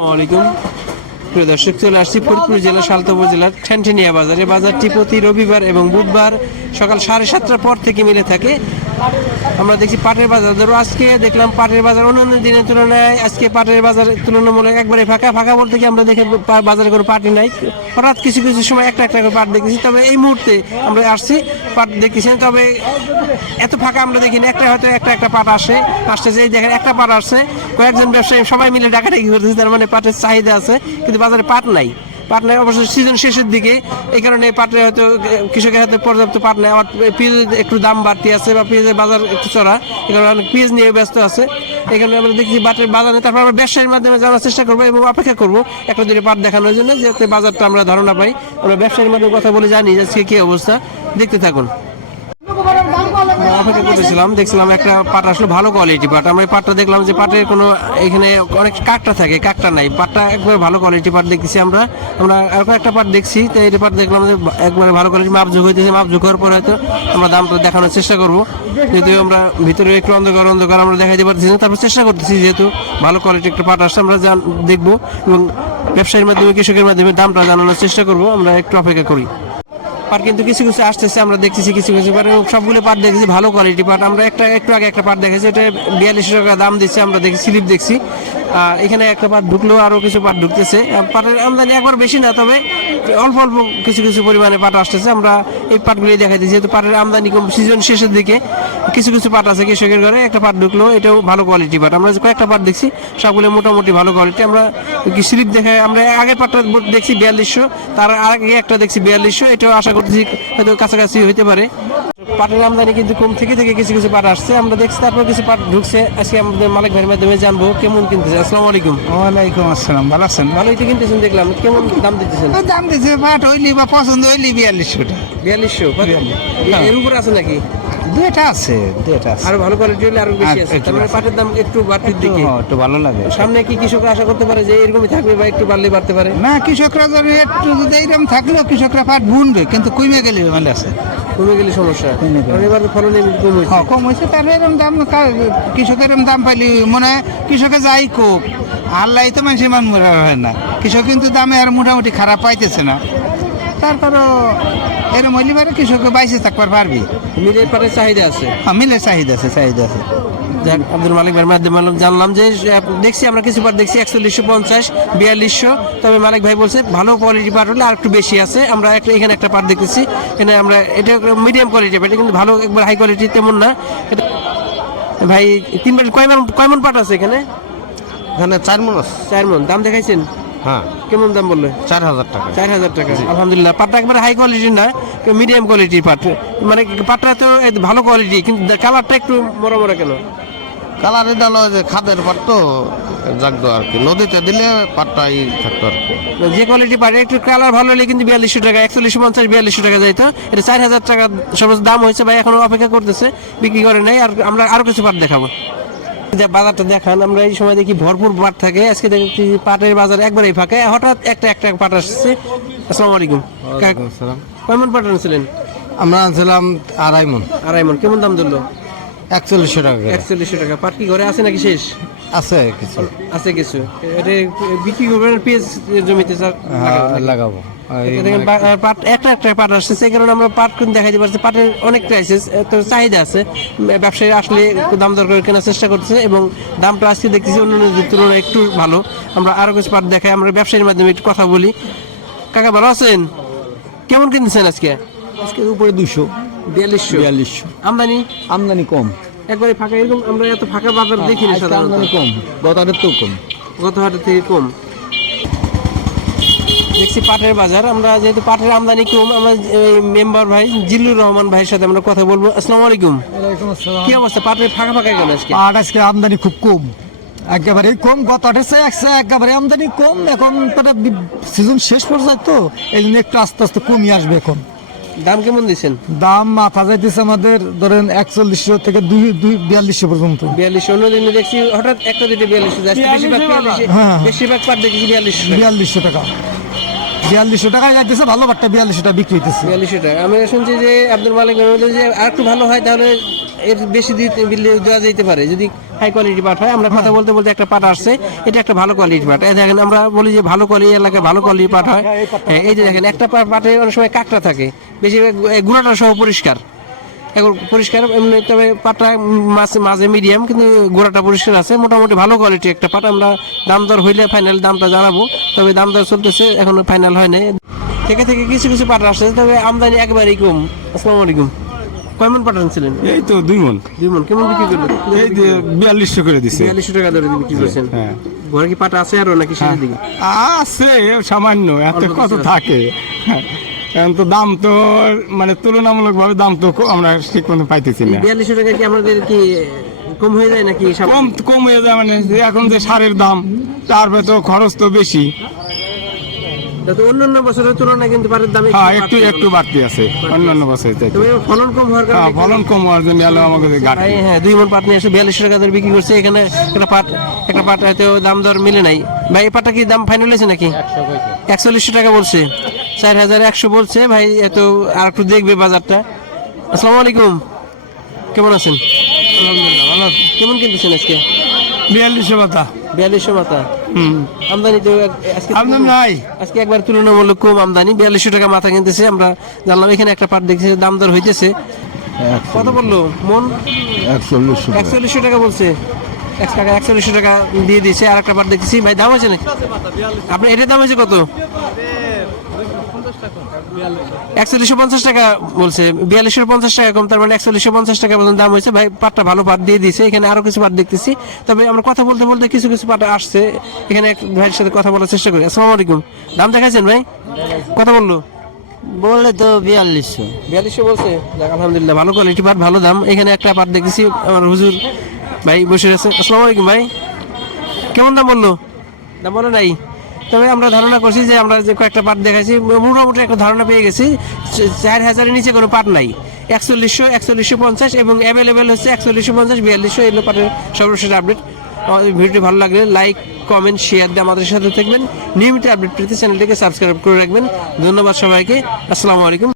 আসসালামাইকুম প্রিয় দর্শক, চলে আসছি ফরিদপুর জেলা সালতপুর জেলার ঠ্যানঠেনিয়া বাজার। এই বাজারটি প্রতি রবিবার এবং বুধবার সকাল সাড়ে সাতটার পর থেকে মিলে থাকে। আমরা দেখছি পাটের বাজার। ধরো আজকে দেখলাম পাটের বাজার অন্যান্য দিনের তুলনায় আজকে পাটের বাজার তুলনামূলক একবারে ফাঁকা। ফাঁকা বলতে কি আমরা দেখে বাজারে কোনো পাটি নাই। হঠাৎ কিছু কিছু সময় একটা একটা করে পাট দেখেছি তবে এই মুহূর্তে আমরা আসছি, পাট দেখতেছি। তবে এত ফাঁকা আমরা দেখিনি। একটা হয়তো একটা একটা পাট আসে, আসতেছে। এই দেখেন একটা পাট আসছে। কয়েকজন ব্যবসায়ী সবাই মিলে ডাকাডাকি করতেছে। তার মানে পাটের চাহিদা আছে, কিন্তু বাজারে পাট নাই। পাট নাই অবশ্য সিজন শেষের দিকে, এই কারণে পাটে হয়তো কৃষকের হাতে পর্যাপ্ত পাট নেই। আবার পেঁয়াজের একটু দাম বাড়তি আছে বা পেঁয়াজের বাজার একটু চড়া এই কারণে অনেক পেঁয়াজ নিয়ে ব্যস্ত আছে। এই কারণে আমরা দেখছি পাটের বাজারে তারপর আমরা ব্যবসায়ীর মাধ্যমে জানার চেষ্টা করব এবং অপেক্ষা করব একটা দিনে পাট দেখানোর জন্য, যাতে বাজারটা আমরা ধারণা পাই। আমরা ব্যবসায়ীর মাধ্যমে কথা বলে জানি যে কি অবস্থা। দেখতে থাকুন। অপেক্ষা করতেছিলাম, দেখছিলাম একটা পাট আসলো ভালো কোয়ালিটি পাট। আমরা পাটটা দেখলাম যে পাটের কোনো এখানে অনেক কাকটা থাকে কাকটা নাই। পাটটা একবারে ভালো কোয়ালিটি পাট দেখতেছি আমরা। আমরা আর একটা পাট দেখছি, তো এই পাট দেখলাম যে একবারে ভালো কোয়ালিটি মাপ যোগ হইতেছে। মাপ যোগ হওয়ার পরে হয়তো আমরা দামটা দেখানোর চেষ্টা করব। যেহেতু আমরা ভিতরে একটু অন্ধকার অন্ধকার আমরা দেখাইতে পারতেছি না। তারপর চেষ্টা করতেছি যেহেতু ভালো কোয়ালিটি একটা পাট আসছে, আমরা দেখব এবং ব্যবসায়ীর মাধ্যমে, কৃষকের মাধ্যমে দামটা জানানোর চেষ্টা করব। আমরা একটু অপেক্ষা করি। পাট কিন্তু কিছু কিছু আসতেছে, আমরা দেখতেছি কিছু কিছু। পাট সবগুলো পাট দেখেছি, ভালো কোয়ালিটি পাট আমরা একটা, একটু আগে একটা পাট দেখেছি, এটা বিয়াল্লিশ টাকা দাম দিচ্ছে, আমরা দেখি, স্লিপ দেখছি। এখানে একটা পাট ঢুকলেও আরও কিছু পাট ঢুকতেছে। পাটের আমদানি একবার বেশি না, তবে অল্প অল্প কিছু কিছু পরিমাণে পাট আসতেছে। আমরা এই পাটগুলি দেখাই দিচ্ছি যেহেতু পাটের আমদানি কম সিজন শেষের দিকে কিছু কিছু পাট আছে কৃষকের ঘরে, একটা পাট ঢুকলো, এটাও ভালো কোয়ালিটি পাট। আমরা কয়েকটা পাট দেখছি, সবগুলো মোটামুটি ভালো কোয়ালিটি আমরা স্লিপ দেখে আমরা আগের পাটটা দেখছি বিয়াল্লিশশো, তার আগে একটা দেখছি বিয়াল্লিশশো, এটাও আশা করতেছি হয়তো কাছাকাছি হইতে পারে। পাটের আমদানি কিন্তু কম থেকে থেকে কিছু কিছু পাট আসছে। আমরা দেখছি তারপর কিছু পাট ঢুকছে। আজকে আমাদের মালিক ভাইয়ের মাধ্যমে জানব কেমন কিনতেছে। আসসালামু আলাইকুম। ওয়ালাইকুম আসসালাম। ভালো আছেন? ভালোই তো কিনতেছেন দেখলাম। কেমন দাম দিতেছেন? দাম দিচ্ছে পাট হইলি বা পছন্দ হইলি বিয়াল্লিশশো টাকা। বিয়াল্লিশশো? এর উপর আছে নাকি? দুইটা আছে দুইটা আছে। আরও ভালো কোয়ালিটি হলে আরও বেশি আছে। তারপরে পাটের দাম একটু বাড়তির দিকে। হ্যাঁ, একটু ভালো লাগে। সামনে কি কৃষকরা আশা করতে পারে যে এরকমই থাকবে বা একটু বাড়লে বাড়তে পারে? না কৃষকরা যদি একটু যদি এইরকম থাকলেও কৃষকরা পাট বুনবে কিন্তু কমে গেলে মানে আছে। কমে গেলে সমস্যা। এবার ফলন কম হয়েছে। হ্যাঁ কম হয়েছে তার এরকম দাম কৃষকের এরকম দাম পাইলি মনে হয় কৃষকে যাই কোক আল্লাহ তো মানুষের মান হয় না। কৃষক কিন্তু দামে আর মোটামুটি খারাপ পাইতেছে না। তারপরও এরকম হইলে পারে কৃষকে বাইসে থাকবার পারবি। মিলের পাটের চাহিদা আছে? হ্যাঁ মিলের চাহিদা আছে চাহিদা আছে। যাক আব্দুল মালিক ভাইয়ের মাধ্যমে জানলাম যে দেখছি আমরা কিছু পাট দেখছি একচল্লিশশো পঞ্চাশ বিয়াল্লিশশো তবে মালিক ভাই বলছে ভালো কোয়ালিটি পাট হলে আর একটু বেশি আছে। আমরা একটা এখানে একটা পাট দেখতেছি এখানে আমরা এটা মিডিয়াম কোয়ালিটি পাট কিন্তু ভালো একবার হাই কোয়ালিটি তেমন না। এটা ভাই তিন কয় মন কয় মন পাট আছে এখানে? এখানে চার মন আছে। চার মন দাম দেখাইছেন? হ্যাঁ। কেমন দাম বললে? চার হাজার টাকা। চার হাজার টাকা। আলহামদুলিল্লাহ পাটটা একবারে হাই কোয়ালিটির না মিডিয়াম কোয়ালিটির পাট। মানে পাটটা তো ভালো কোয়ালিটি কিন্তু কালারটা একটু মরা মরা কেন? কালার এটা হলো যে খাদের পাট তো জাগতো আর কি। নদীতে দিলে পাটটাই থাকতো আর কি। যে কোয়ালিটি পারে একটু কালার ভালো হলে কিন্তু বিয়াল্লিশশো টাকা একচল্লিশশো পঞ্চাশ বিয়াল্লিশশো টাকা যাইতো এটা চার হাজার টাকা সর্বোচ্চ দাম হয়েছে ভাই এখনও অপেক্ষা করতেছে বিক্রি করে নাই আর আমরা আরও কিছু পাট দেখাবো। যে বাজারটা দেখান আমরা এই সময় দেখি ভরপুর পাট থাকে। আজকে দেখি পাটের বাজার একবারেই ফাঁকা। হঠাৎ একটা একটা পাট আসছে। আসসালামু আলাইকুম। কেমন পাট আনছিলেন? আমরা আনছিলাম আড়াই মন। আড়াই মন। কেমন দাম ধরলো? একচল্লিশশো টাকা। একচল্লিশশো টাকা। পাট কি ঘরে আছে নাকি শেষ? আছে কিছু। আছে কিছু। এটা বিক্রি করবেন পেঁয়াজ জমিতে স্যার লাগাবো পাট একটা একটা পাট আসছে সেই কারণে আমরা পাট কিন্তু দেখাইতে পারছি। পাটের অনেক ক্রাইসিস তো চাহিদা আছে। ব্যবসায়ী আসলে দাম দর করে কেনার চেষ্টা করতেছে এবং দামটা আজকে দেখতেছি অন্যান্য তুলনায় একটু ভালো। আমরা আরও কিছু পাট দেখাই আমরা ব্যবসায়ীর মাধ্যমে একটু কথা বলি। কাকা ভালো আছেন? কেমন কিনতেছেন আজকে? আজকে উপরে দুশো বিয়াল্লিশশো। বিয়াল্লিশশো। আমদানি? আমদানি কম। একবারে ফাঁকা এরকম আমরা এত ফাঁকা বাজার দেখিনি আজকে আমদানি কম। গত হাটের তো কম। গত হাটের থেকে কম। দেখছি পাটের বাজার। আমরা যেহেতু পাটের আমদানি কম আমরা মেম্বার ভাই জিল্লুর রহমান ভাইয়ের সাথে আমরা কথা বলব। আসসালামু আলাইকুম। কি অবস্থা? পাটের ফাঁকা ফাঁকা কেন আজকে? আর আজকে আমদানি খুব কম। একেবারে কম। গত হাটের চেয়ে একশো একেবারে আমদানি কম। এখন তারা সিজন শেষ পর্যায়ে তো এই জন্য একটু আস্তে আস্তে কমই আসবে এখন। দাম কেমন দিচ্ছেন? দাম মাথা যাইতেছে আমাদের ধরেন একচল্লিশশো থেকে দুই দুই বিয়াল্লিশশো পর্যন্ত। বিয়াল্লিশ অন্য দিনে দেখছি হঠাৎ একটা দুটো বিয়াল্লিশ যাচ্ছে বেশিরভাগ হ্যাঁ। বেশিরভাগ পাট দেখছি বিয়াল্লিশ বিয়াল্লিশশো টাকা। বিয়াল্লিশশো টাকায় যাইতেছে ভালো বাটটা বিয়াল্লিশশো টাকা বিক্রি হইতেছে। বিয়াল্লিশ টাকা। আমি শুনছি যে আব্দুল মালিক যে আর একটু ভালো হয় তাহলে এর বেশি দিতে দেওয়া যেতে পারে। যদি হাই কোয়ালিটি পাট হয় আমরা কথা বলতে বলতে একটা পাট আসছে। এটা একটা ভালো কোয়ালিটি পাট। এই দেখেন আমরা বলি যে ভালো কোয়ালিটি এলাকায় ভালো কোয়ালিটি পাট হয়। হ্যাঁ, এই যে দেখেন একটা পা- পাটে অনেক সময় কাকটা থাকে। বেশি গুঁড়াটা সহ পরিষ্কার। এখন পরিষ্কার এমনি তবে পাটটা মাঝে মাঝে মিডিয়াম কিন্তু গোড়াটা পরিষ্কার আছে। মোটামুটি ভালো কোয়ালিটি একটা পাট। আমরা দাম দর হইলে ফাইনাল দামটা জানাব। তবে দাম দর চলতেছে এখনও ফাইনাল হয় নাই। থেকে থেকে কিছু কিছু পাট আসছে তবে আমদানি একবারেই কম। আসসালামু আলাইকুম। কয় মন পাট আনছিলেন? এই তো দুই মন। দুই মন। কেমন বিক্রি করলেন? এই যে বিয়াল্লিশশো করে দিছে। বিয়াল্লিশশো টাকা দরে বিক্রি করছেন। হ্যাঁ। ঘরে কি পাট আছে আরও নাকি শেষের দিকে? আছে সামান্য। এত কত থাকে? হ্যাঁ। এখন তো দাম তো মানে তুলনামূলক ভাবে দাম তো আমরা ঠিক মতো পাইতেছি না। বিয়াল্লিশশো টাকা কি আমাদের কি কম হয়ে যায় নাকি কম কম হয়ে যায় মানে এখন যে সারের দাম তারপরে তো খরচ তো বেশি। তা অন্যান্য বছরের তুলনায় কিন্তু পাটের দাম হ্যাঁ একটু একটু বাড়তি আছে অন্যান্য বছর থেকে ফলন কম হওয়ার হ্যাঁ কারণে ফলন কম হওয়ার জন্য এলো আমাকে ঘাটতি। হ্যাঁ দুই মন পাট নিয়ে এসে বিয়াল্লিশশো টাকা বিক্রি করছে এখানে একটা পাট একটা পাট হয়তো দাম দর মিলে নাই। ভাই এই পাটটা কি দাম ফাইনাল হয়েছে নাকি? একচল্লিশশো টাকা বলছে। চার হাজার একশো বলছে। ভাই এত আর একটু দেখবে বাজারটা। আসসালামু আলাইকুম। কেমন আছেন? আলহামদুলিল্লাহ ভালো কেমন কিনতেছেন আজকে? বিয়াল্লিশশো পাতা। বিয়াল্লিশশো মাথা আমদানি তো আমদানি নাই। আজকে একবার তুলনামূলক কম আমদানি। বিয়াল্লিশশো টাকা মাথা কিনতেছে। আমরা জানলাম এখানে একটা পাট দেখছি দাম দর হইতেছে। কত বলল? মন? একচল্লিশশো টাকা। বলছে। এক টাকা একচল্লিশশো টাকা দিয়ে দিয়েছে। আর একটা পাট দেখতেছি ভাই দাম আছে নাকি? আপনার এটার দাম হয়েছে কত? একচল্লিশশো পঞ্চাশ টাকা বলছে বিয়াল্লিশশো পঞ্চাশ টাকা কম তার মানে একচল্লিশশো পঞ্চাশ টাকা পর্যন্ত দাম হয়েছে। ভাই পাটটা ভালো পাট দিয়ে দিয়েছে এখানে আরও কিছু পাট দেখতেছি। তবে আমরা কথা বলতে বলতে কিছু কিছু পাট আসছে এখানে এক ভাইয়ের সাথে কথা বলার চেষ্টা করি। আসসালামু আলাইকুম। দাম দেখাইছেন ভাই? কথা বলল? বললে তো বিয়াল্লিশশো। বিয়াল্লিশশো বলছে? আলহামদুলিল্লাহ ভালো কোয়ালিটি পাট ভালো দাম। এখানে একটা পাট দেখতেছি আমার হুজুর ভাই বসে আছে। আসসালামু আলাইকুম ভাই। কেমন দাম বলল? দাম বলে নাই। তবে আমরা ধারণা করছি যে আমরা যে কয়েকটা পাট দেখাইছি, মোটামুটি একটা ধারণা পেয়ে গেছি চার হাজারের নিচে কোনো পাট নাই। একচল্লিশশো একচল্লিশশো পঞ্চাশ এবং অ্যাভেলেবেল হচ্ছে একচল্লিশশো পঞ্চাশ, বিয়াল্লিশশো এগুলো পাটের সর্বশেষ আপডেট ভিডিওটি ভালো লাগলে লাইক কমেন্ট শেয়ার দিয়ে আমাদের সাথে থাকবেন। নিয়মিত আপডেট পেতে চ্যানেলটিকে সাবস্ক্রাইব করে রাখবেন। ধন্যবাদ সবাইকে। আসসালামু আলাইকুম।